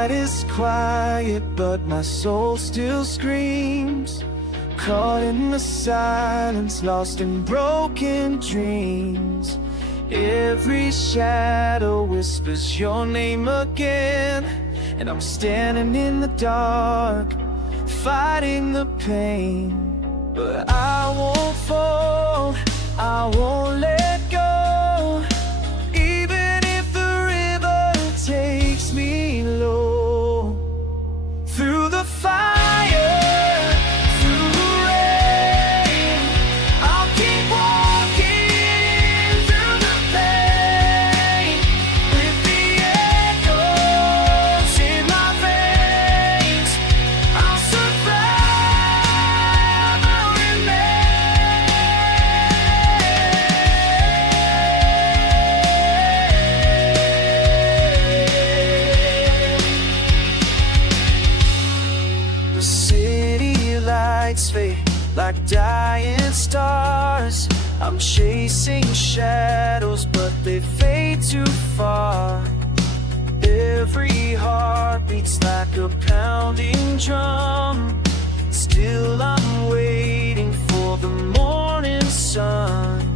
night is quiet, but my soul still screams. Caught in the silence, lost in broken dreams. Every shadow whispers your name again, and I'm standing in the dark, fighting the pain. But I won't fall, I won't let go, even if the river takes me low. Through the fire, through the rain, I'll keep walking through the pain. With the echoes in my veins, I'll survive, I'll remain. The city lights fade like dying stars. I'm chasing shadows, but they fade too far. Every heart beats like a pounding drum. Still I'm waiting for the morning sun.